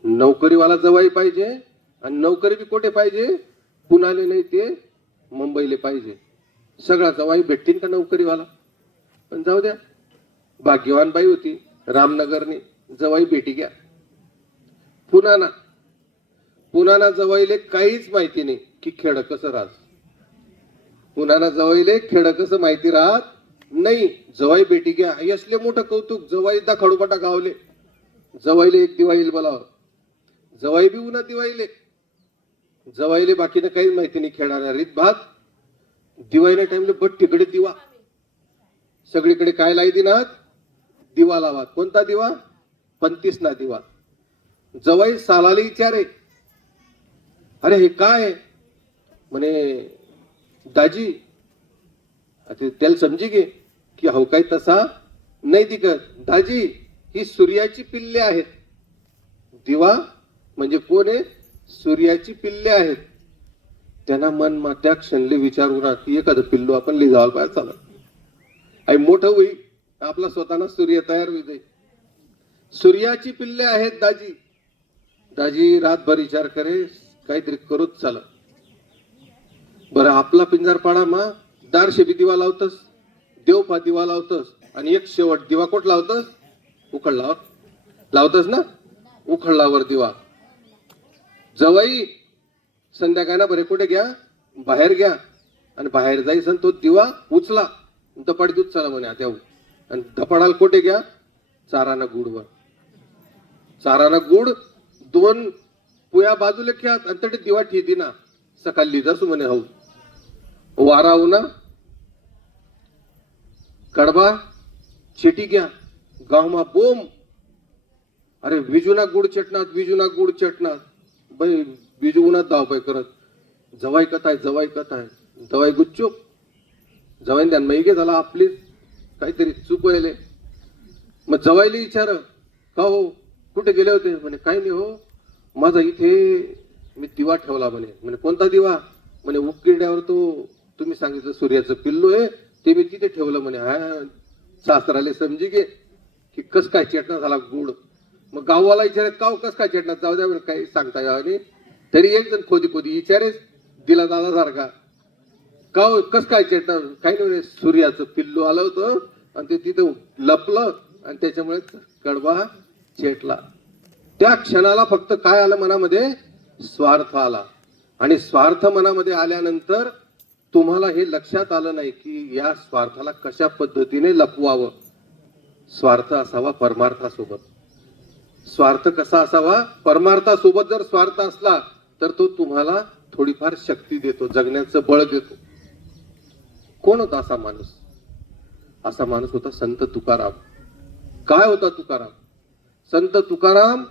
नोकरीवाला जवाई पाहिजे. आणि नोकरी बी कोठे पाहिजे? पुण्याले नाही ते मुंबईले पाहिजे. सगळा जवाई भेटतील का नोकरीवाला? पण जाऊ द्या, भाग्यवान बाई होती रामनगरनी, जवाई भेटी घ्या. पुनाना जवाईले काहीच माहिती नाही की खेड कसं राहत. पुनाना जवाईले खेड कसं माहिती राहत नाही. जवाई भेटी घ्या. यसले मोठं कौतुक. जवाईदा खडूपटा गावले. जवाईले एक दिवाळीला बोलावं. जवाई बी उन्हा दिवाळीले. जवाईले बाकीनं काहीच माहिती नाही. खेळणाऱ्या रीत भात. दिवाळीच्या टाइमला बट तिकडे दिवा. सगळीकडे काय लाई दिनात? दिवा लावा. कोणता दिवा? 35 ना दिवा. जवाई सालाले विचारे, अरे हे काय? म्हणे दाजी त्याला समजी गे की हो काय तसा नाही दिगत. दाजी ही सूर्याची पिल्ले आहेत. दिवा म्हणजे कोण आहे? सूर्याची पिल्ले आहेत. त्यांना मन त्या क्षणले विचारू ना की एखादं पिल्लू आपण लिजावायला पाहिजे चालत आई मोठं होईल आपला स्वतःला सूर्य तयार होईल. सूर्याची पिल्ले आहेत दाजी. दाजी रातभर विचार करे काहीतरी करूच चालत. बरं आपला पिंजर पाडा मा दारशे बी दिवा लावतस, देवपा दिवा लावतस आणि एक शेवट दिवा कोट लावतस उखडला लावतस ना उखडलावर दिवा. जवाई संध्याकाळला बरे कुठे घ्या बाहेर घ्या आणि बाहेर जायचं तो दिवा उचला दपाडी दूध चला म्हणे आता आणि धपाडाल कोठे घ्या चाराना गुडवर. चाराना गुड 2 पुया बाजूला ख्यात आणि तटे दिवा ठेदी ना सकाळी लिहिदास म्हणे हो वारा हो ना कडबा चेटी घ्या गावमा बोम अरे विजूना गुड चटणात विजूना गुड चटणात बाई बिजू उन्हात धावपाय करत. जवाई कथाय जवाई कथाय जवाई गुच्चूप जवाई द्या मैगे झाला आपली काहीतरी चूक व्हायले. मग जवाईला विचार का हो कुठे गेले होते म्हणे काही नाही हो माझा इथे मी दिवा ठेवला म्हणे कोणता दिवा म्हणे उकिरड्यावर तो तुम्ही सांगितलं सूर्याचं पिल्लू आहे ते मी तिथे ठेवलं म्हणे. हा सासराले समजी गे की कस काय चेटणा झाला गुड. मग गाववाला विचारत का कस काय चेटणा जाऊ द्या काही सांगता यावं नाही. तरी एक जण खोदी खोदी विचारेच दिला दादा सारखा का कस काय चेटणा काही नाही सूर्याचं पिल्लू आलं होतं आणि ते तिथं लपलं आणि त्याच्यामुळे कडबा चेटला. त्या क्षणाला फक्त काय आलं मनामध्ये स्वार्थ आला आणि स्वार्थ मनामध्ये आल्यानंतर तुम्हाला हे लक्षात आलं नाही की या स्वार्थाला कशा पद्धतीने लपवावं. स्वार्थ असावा परमार्थासोबत. स्वार्थ कसा असावा परमार्थासोबत जर स्वार्थ असला तर तो तुम्हाला थोडीफार शक्ती देतो जगण्याचं बळ देतो. कोण होता असा माणूस? असा माणूस होता संत तुकाराम. काय होता तुकाराम? संत तुकाराम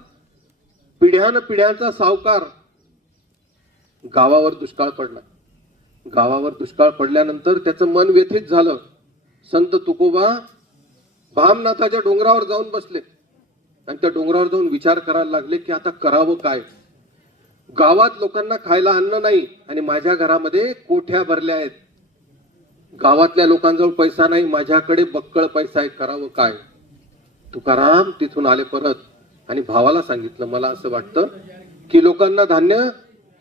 पिढ्यानपिढ्यांचा सावकार. गावावर दुष्काळ पडला. गावावर दुष्काळ पडल्यानंतर त्याचं मन व्यथित झालं. संत तुकोबा भामनाथाच्या डोंगरावर जाऊन बसले आणि त्या डोंगरावर जाऊन विचार करायला लागले की आता करावं काय. गावात लोकांना खायला अन्न नाही आणि माझ्या घरामध्ये कोठ्या भरल्या आहेत. गावातल्या लोकांजवळ पैसा नाही माझ्याकडे बक्कळ पैसा आहे करावं काय. तुकाराम तिथून आले परत आणि भावाला सांगितलं मला असं वाटतं की लोकांना धान्य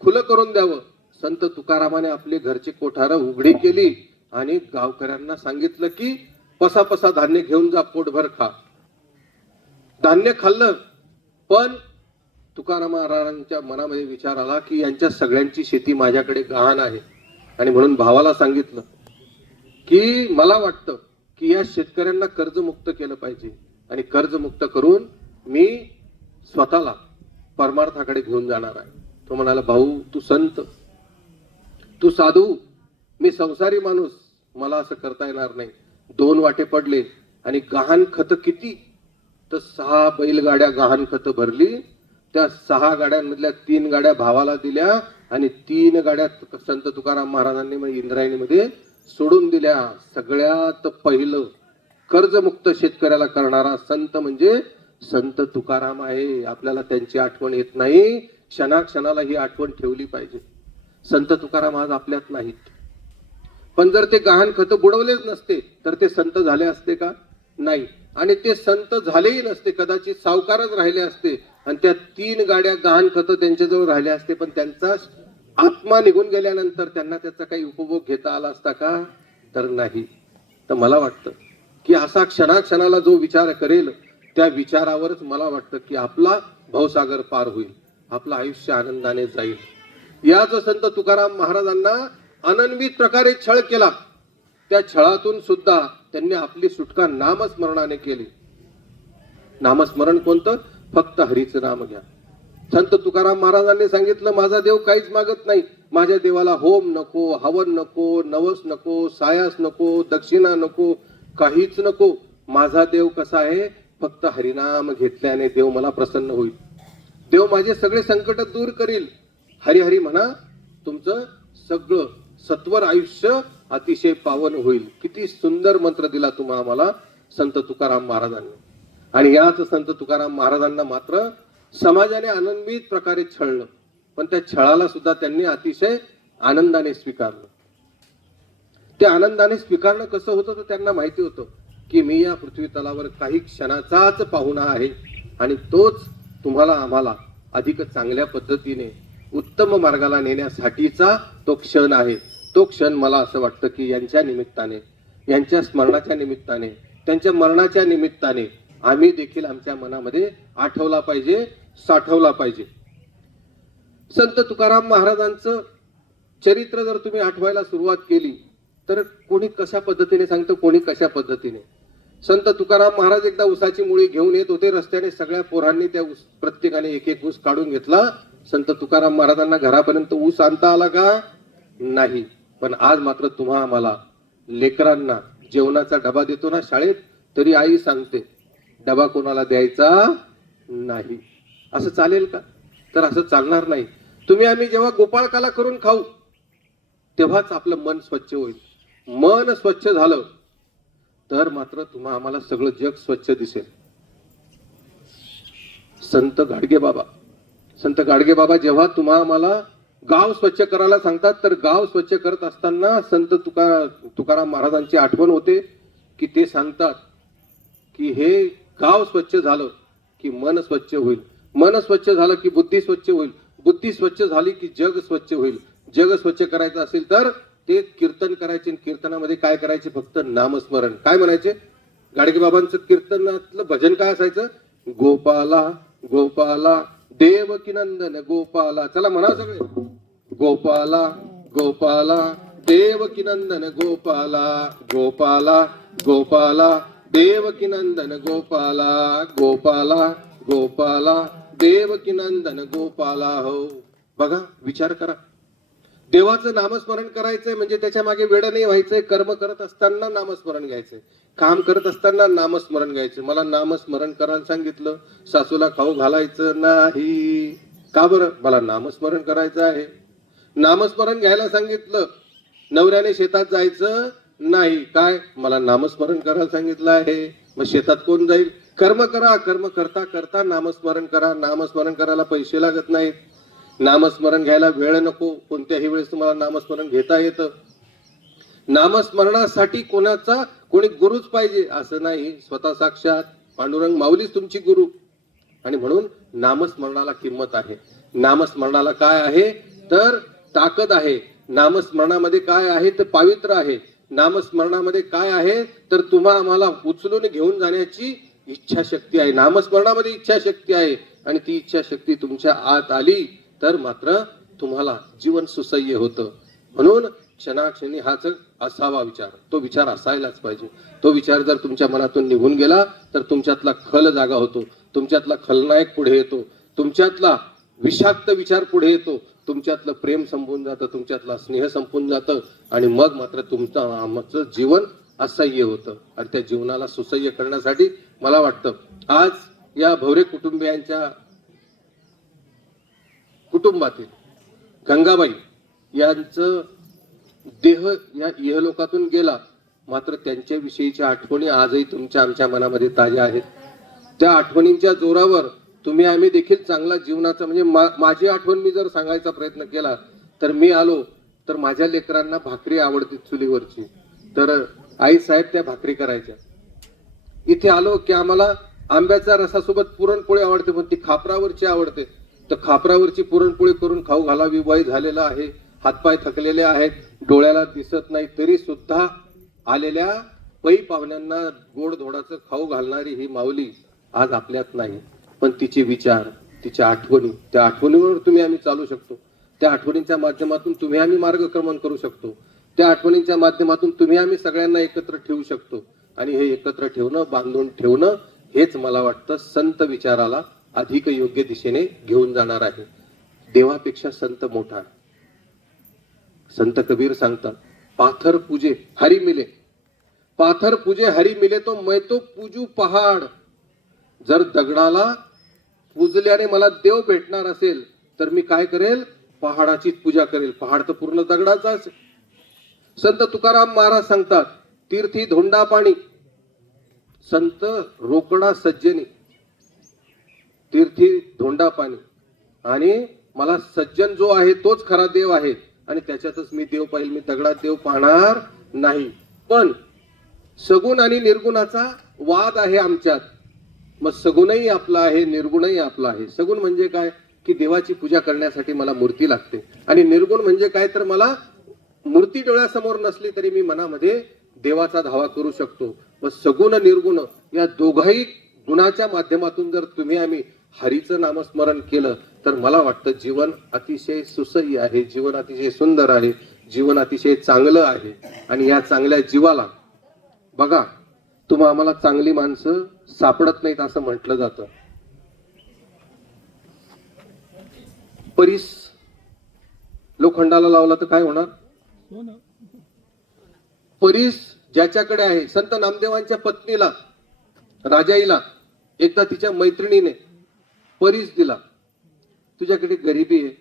खुलं करून द्यावं. संत तुकारामाने आपले घरची कोठार उघडी केली आणि गावकऱ्यांना सांगितलं की पसा पसा धान्य घेऊन जा पोटभर खा. धान्य खाल्लं पण तुकाराम महाराजांच्या मनामध्ये विचार आला की यांच्या सगळ्यांची शेती माझ्याकडे गहाण आहे आणि म्हणून भावाला सांगितलं की मला वाटतं की या शेतकऱ्यांना कर्जमुक्त केलं पाहिजे आणि कर्जमुक्त करून मी स्वतःला परमार्थाकडे घेऊन जाणार आहे. तो म्हणाला भाऊ तू संत तू साधू मी संसारी माणूस मला असं करता येणार नाही. 2 वाटे पडले आणि गहाण खत किती तर 6 बैलगाड्या गहाण खत भरली. त्या 6 गाड्यांमधल्या 3 गाड्या भावाला दिल्या आणि 3 गाड्या संत तुकाराम महाराजांनी इंद्रायणीमध्ये सोडून दिल्या. सगळ्यात पहिलं कर्जमुक्त शेतकऱ्याला करणारा संत म्हणजे संत तुकाराम आहे. आपल्याला त्यांची आठवण येत नाही. क्षणाक्षणाला ही आठवण ठेवली पाहिजे. संत तुकाराम आज आपल्यात नाहीत पण जर ते गहाण खत बुडवलेच नसते तर ते संत झाले असते का? नाही. आणि ते संत झालेही नसते कदाचित सावकारच राहिले असते आणि त्या 3 गाड्या गहाण खत त्यांच्याजवळ राहिले असते पण त्यांचा आत्मा निघून गेल्यानंतर त्यांना त्याचा काही उपभोग घेता आला असता का? तर नाही. तर मला वाटतं की असा क्षणाक्षणाला जो विचार करेल त्या विचारावरच मला वाटतं की आपला भवसागर पार होईल. आपलं आयुष्य आनंदाने जाईल. याच संत तुकाराम महाराजांना अनन्वित प्रकारे छळ केला. त्या छळातून सुद्धा त्यांनी आपली सुटका नामस्मरणाने केली. नामस्मरण कोणतं? फक्त हरीचं नाम घ्या. संत तुकाराम महाराजांनी सांगितलं माझा देव काहीच मागत नाही. माझ्या देवाला होम नको, हवन नको, नवस नको, सायास नको, दक्षिणा नको, काहीच नको. माझा देव कसा आहे? फक्त हरिनाम घेतल्याने देव मला प्रसन्न होईल. देव माझे सगळे संकट दूर करील. हरी हरी म्हणा तुमचं सगळं सत्वर आयुष्य अतिशय पावन होईल. किती सुंदर मंत्र दिला तुम्हाला मला संत तुकाराम महाराजांनी. आणि याच संत तुकाराम महाराजांना मात्र समाजाने अनन्वित प्रकारे छळलं पण त्या छळाला सुद्धा त्यांनी अतिशय आनंदाने स्वीकारलं. ते आनंदाने स्वीकारणं कसं होतं तर त्यांना माहिती होतं की मी या पृथ्वी तलावर काही क्षणाचाच पाहुणा आहे आणि तोच तुम्हाला आम्हाला अधिक चांगल्या पद्धतीने उत्तम मार्गाला नेण्यासाठीचा तो क्षण आहे. तो क्षण मला असं वाटतं की यांच्या निमित्ताने, यांच्या स्मरणाच्या निमित्ताने, त्यांच्या मरणाच्या निमित्ताने आम्ही देखील आमच्या मनामध्ये आठवला पाहिजे, साठवला पाहिजे. संत तुकाराम महाराजांचं चरित्र जर तुम्ही आठवायला सुरुवात केली तर कोणी कशा पद्धतीने सांगतं, कोणी कशा पद्धतीने. संत तुकाराम महाराज एकदा ऊसाची मुळी घेऊन येत होते रस्त्याने. सगळ्या पोरांनी त्या ऊस, प्रत्येकाने एक एक ऊस काढून घेतला. संत तुकाराम महाराजांना घरापर्यंत ऊस आणता आला का? नाही. पण आज मात्र तुम्हा आम्हाला लेकरांना जेवणाचा डबा देतो ना शाळेत, तरी आई सांगते डबा कोणाला द्यायचा नाही. असं चालेल का? तर असं चालणार नाही. तुम्ही आम्ही जेव्हा गोपाळकाला करून खाऊ तेव्हाच आपलं मन स्वच्छ होईल. मन स्वच्छ झालं तर मात्र तुम्हा आम्हाला सगळं जग स्वच्छ दिसेल. संत गाडगे बाबा जेव्हा तुम्हा आम्हाला गाव स्वच्छ करायला सांगतात तर गाव स्वच्छ करत असताना संत तुकाराम महाराजांची आठवण होते की ते सांगतात की हे गाव स्वच्छ झालं की मन स्वच्छ होईल, मन स्वच्छ झालं की बुद्धी स्वच्छ होईल, बुद्धी स्वच्छ झाली की जग स्वच्छ होईल. जग स्वच्छ करायचं असेल तर ते कीर्तन करायचे. कीर्तनामध्ये काय करायचे? फक्त नामस्मरण. काय म्हणायचे? गाडगे बाबांचं कीर्तनातलं भजन काय असायचं? गोपाला गोपाला देवकी नंदन गोपाला. चला म्हणा सगळे, गोपाला गोपाला देवकी नंदन गोपाला, गोपाला गोपाला देवकी नंदन गोपाला, गोपाला गोपाला देवकी नंदन गोपाला. हो बघा, विचार करा. देवाचं नामस्मरण करायचंय म्हणजे त्याच्या मागे वेळ नाही व्हायचंय. कर्म करत असताना नामस्मरण घ्यायचंय, काम करत असताना नामस्मरण घ्यायचं. मला नामस्मरण करायला सांगितलं, सासूला खाऊ घालायचं नाही. का बरं? मला नामस्मरण करायचं आहे. नामस्मरण घ्यायला सांगितलं, नवऱ्याने शेतात जायचं नाही. काय? मला नामस्मरण करायला सांगितलं आहे. मग शेतात कोण जाईल? कर्म करा. कर्म करता करता नामस्मरण करा. नामस्मरण करायला पैसे लागत नाहीत. नामस्मरण घ्यायला वेळ नको. कोणत्याही वेळेस तुम्हाला नामस्मरण घेता येतं. नामस्मरणासाठी कोणी गुरुच पाहिजे असं नाही. स्वतः साक्षात पांडुरंग माऊलीच तुमची गुरु. आणि म्हणून नामस्मरणाला किंमत आहे. नामस्मरणाला काय आहे तर ताकद आहे. नामस्मरणामध्ये काय आहे तर पावित्र्य आहे. नामस्मरणामध्ये काय आहे तर तुम्हा आम्हाला उचलून घेऊन जाण्याची इच्छाशक्ती आहे. नामस्मरणामध्ये इच्छाशक्ती आहे आणि ती इच्छाशक्ती तुमच्या आत आली तर मात्र तुम्हाला जीवन सुसह्य होतं. म्हणून क्षणाक्षणी हाच असावा विचार. तो विचार असायलाच पाहिजे. तो विचार जर तुमच्या मनातून निघून गेला तर तुमच्यातला खल जागा होतो, तुमच्यातला खलनायक पुढे येतो, तुमच्यातला विषाक्त विचार पुढे येतो, तुमच्यातलं प्रेम संपून जातं, तुमच्यातला स्नेह संपून जातं आणि मग मात्र आमचं जीवन असह्य होतं. आणि त्या जीवनाला सुसह्य करण्यासाठी मला वाटतं आज या भवरे कुटुंबियांच्या कुटुंबातील गंगाबाई यांचं देह या इहलोकातून गेला, मात्र त्यांच्याविषयीच्या आठवणी आजही तुमच्या आमच्या मनामध्ये ताज्या आहेत. त्या आठवणींच्या जोरावर तुम्ही आम्ही देखील चांगला जीवनाचा म्हणजे माझी आठवण मी जर सांगायचा प्रयत्न केला तर मी आलो तर माझ्या लेकरांना भाकरी आवडते चुलीवरची, तर आई साहेब त्या भाकरी करायच्या. इथे आलो की आम्हाला आंब्याच्या रसासोबत पुरणपोळी आवडते, पण ती खापरावरची आवडते, तर खापरावरची पुरणपोळी करून खाऊ घालावी. वय झालेलं आहे, हातपाय थकलेले आहेत, डोळ्याला दिसत नाही, तरी सुद्धा आलेल्या पै पाहुण्यांना गोडधोडाचं खाऊ घालणारी ही माऊली आज आपल्यात नाही. पण तिचे विचार, तिच्या आठवणी, त्या आठवणीवर तुम्ही आम्ही चालू शकतो. त्या आठवणींच्या माध्यमातून तुम्ही आम्ही मार्गक्रमण करू शकतो. त्या आठवणींच्या माध्यमातून तुम्ही आम्ही सगळ्यांना एकत्र ठेवू शकतो. आणि हे एकत्र ठेवणं, बांधून ठेवणं हेच मला वाटतं संत विचाराला अधिक योग्य दिशेने घेऊन जाणार आहे. देवापेक्षा संत मोठा. संत कबीर सांगतात, पाथर पूजे हरी मिले, पाथर पूजे हरी मिले तो मैं तो पूजू पहाड. जर दगडाला पूजल्याने मला देव भेटणार असेल तर मी काय करेल? पहाडाचीच पूजा करेल. पहाड तर पूर्ण दगडाचाच. संत तुकाराम महाराज सांगतात, तीर्थी धोंडा पाणी, संत रोकडा सज्जनी. तीर्थी धोंडा पाणी आणि मला सज्जन जो आहे तोच खरा देव आहे. आणि त्याच्यातच मी देव पाहिल, मी दगडात देव पाहणार नाही. पण सगुण आणि निर्गुणाचा वाद आहे आमच्यात. मग सगुणही आपला आहे, निर्गुणही आपला आहे. सगुण म्हणजे काय की देवाची पूजा करण्यासाठी मला मूर्ती लागते, आणि निर्गुण म्हणजे काय तर मला मूर्ती डोळ्यासमोर नसली तरी मी मनामध्ये देवाचा धावा करू शकतो. मग सगुण निर्गुण या दोघाही गुणाच्या माध्यमातून जर तुम्ही आम्ही हरीचं नामस्मरण केलं तर मला वाटतं जीवन अतिशय सुसह्य आहे, जीवन अतिशय सुंदर आहे, जीवन अतिशय चांगलं आहे. आणि या चांगल्या जीवाला बघा, तुम्हा आम्हाला चांगली माणसं सापडत नाहीत असं म्हटलं जातं. परीस लोखंडाला लावला तर काय होणार? परीस ज्याच्याकडे आहे, संत नामदेवांच्या पत्नीला राजाईला एकदा तिच्या मैत्रिणीने परीस दिला. तुझ्याकडे गरिबी आहे,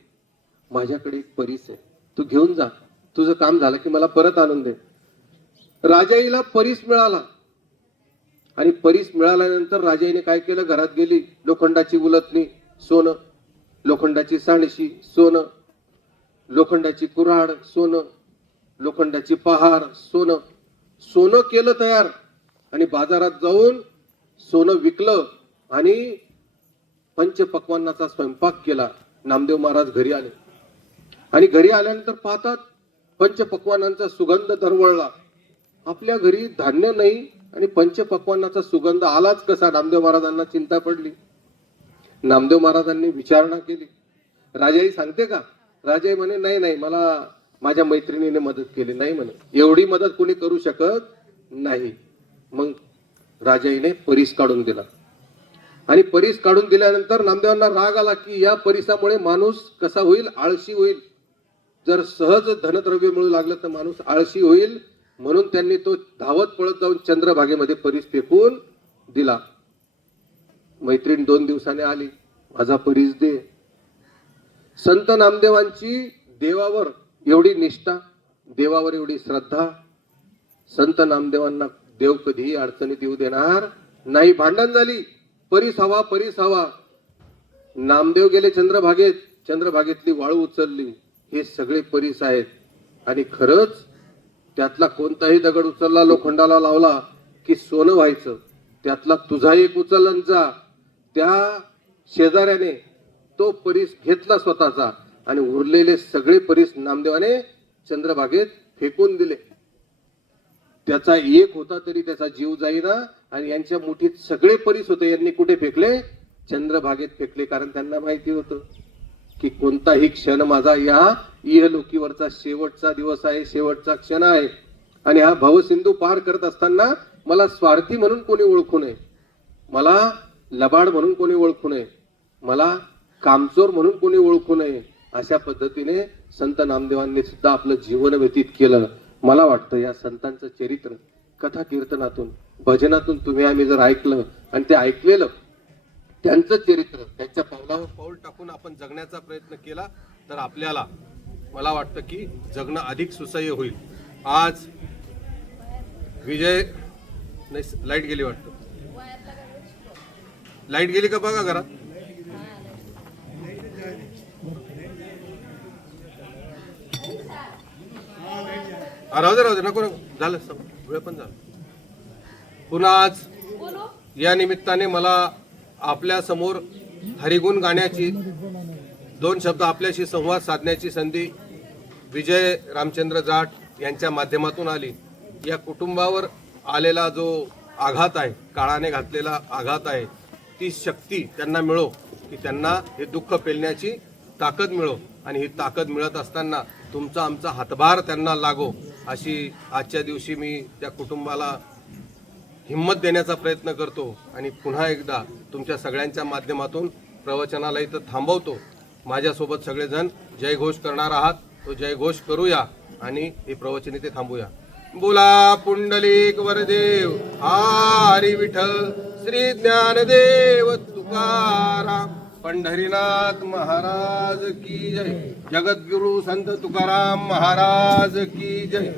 माझ्याकडे एक परीस आहे, तू घेऊन जा, तुझं काम झालं की मला परत आणून दे. राजाईला परीस मिळाला, आणि परीस मिळाल्यानंतर राजाईने काय केलं, घरात गेली, लोखंडाची उलथणी सोनं, लोखंडाची सांडशी सोनं, लोखंडाची कुऱ्हाड सोनं, लोखंडाची पहार सोनं, सोनं केलं तयार, आणि बाजारात जाऊन सोनं विकलं आणि पंचपक्वान्नाचा स्वयंपाक केला. नामदेव महाराज घरी आले, आणि घरी आल्यानंतर पाहतात पंचपक्वान्नांचा सुगंध दरवळला. आपल्या घरी धान्य नाही आणि पंचपक्वान्नाचा सुगंध आलाच कसा? नामदेव महाराजांना चिंता पडली. नामदेव महाराजांनी विचारणा केली. राजाई सांगते का? राजाई म्हणे नाही नाही, मला माझ्या मैत्रिणीने मदत केली. नाही म्हणे, एवढी मदत कोणी करू शकत नाही. मग राजाईने परीस काढून दिला, आणि परीस काढून दिल्यानंतर नामदेवांना राग आला की या परीसामुळे माणूस कसा होईल? आळशी होईल. जर सहज धनद्रव्य मिळू लागलं तर माणूस आळशी होईल. म्हणून त्यांनी तो धावत पळत जाऊन चंद्रभागेमध्ये परीस फेकून दिला. मैत्रीण 2 दिवसाने आली, माझा परीस दे. संत नामदेवांची देवावर एवढी निष्ठा, देवावर एवढी श्रद्धा. संत नामदेवांना देव कधीही अडचणीत येऊ देणार नाही. भांडण झाली, परीस हवा, परीस हवा. नामदेव गेले चंद्रभागेत, चंद्रभागेतली वाळू उचलली, हे सगळे परीस आहेत. आणि खरंच त्यातला कोणताही दगड उचलला, लोखंडाला लावला की सोनं व्हायचं. त्यातला तुझा एक उचलंचा त्या शेजाऱ्याने तो परीस घेतला स्वतःचा, आणि उरलेले सगळे परीस नामदेवाने चंद्रभागेत फेकून दिले. त्याचा एक होता तरी त्याचा जीव जाईना, आणि यांच्या मुठीत सगळे परीस होते. यांनी कुठे फेकले? चंद्रभागेत फेकले. कारण त्यांना माहिती होतं की कोणताही क्षण माझा या इहलोकीवरचा शेवटचा दिवस आहे, शेवटचा क्षण आहे. आणि हा भवसिंधू पार करत असताना मला स्वार्थी म्हणून कोणी ओळखू नये, मला लबाड म्हणून कोणी ओळखू नये, मला कामचोर म्हणून कोणी ओळखू नये. अशा पद्धतीने संत नामदेवांनी सुद्धा आपलं जीवन व्यतीत केलं. मला वाटतं या संतांचं चरित्र कथा कीर्तनातून, भजनातून तुम्ही आम्ही जर ऐकलं आणि ते ऐकलेलं त्यांचं चरित्र त्यांच्या पावलावर पाऊल टाकून आपण जगण्याचा प्रयत्न केला तर आपल्याला, मला वाटतं की जगणं अधिक सुसह्य होईल. आज विजय नाही, लाईट गेली वाटतं, लाईट गेली का बघा घरात. राहू दे नको नको, झालं वेळ पण झालं. पुन्हा आज या निमित्ताने मला आपल्या समोर हरिगुण गाण्याची 2 शब्द आपल्याशी संवाद साधण्याची संधी विजय रामचंद्र जाट यांच्या माध्यमातून आली. या कुटुंबावर आलेला जो आघात आहे, काळाने घातलेला आघात आहे, ती शक्ती त्यांना मिळो, की त्यांना हे दुःख पेलण्याची ताकद मिळो, आणि ही ताकद मिळत असताना तुमचा आमचा हातभार त्यांना लागो, अशी आजच्या दिवशी मी त्या कुटुंबाला हिम्मत देण्याचा प्रयत्न करतो. आणि पुन्हा एकदा तुमच्या सगळ्यांच्या माध्यमातून प्रवचनाला इथं थांबवतो. माझ्यासोबत सगळेजण जयघोष करणार आहात, तो जयघोष करूया आणि हे प्रवचन इथे थांबूया. बोला पुंडलिक वरदेव हरी विठ्ठल श्री ज्ञानदेव तुकाराम पंढरीनाथ महाराज की जय. जगद्गुरु संत तुकाराम महाराज की जय.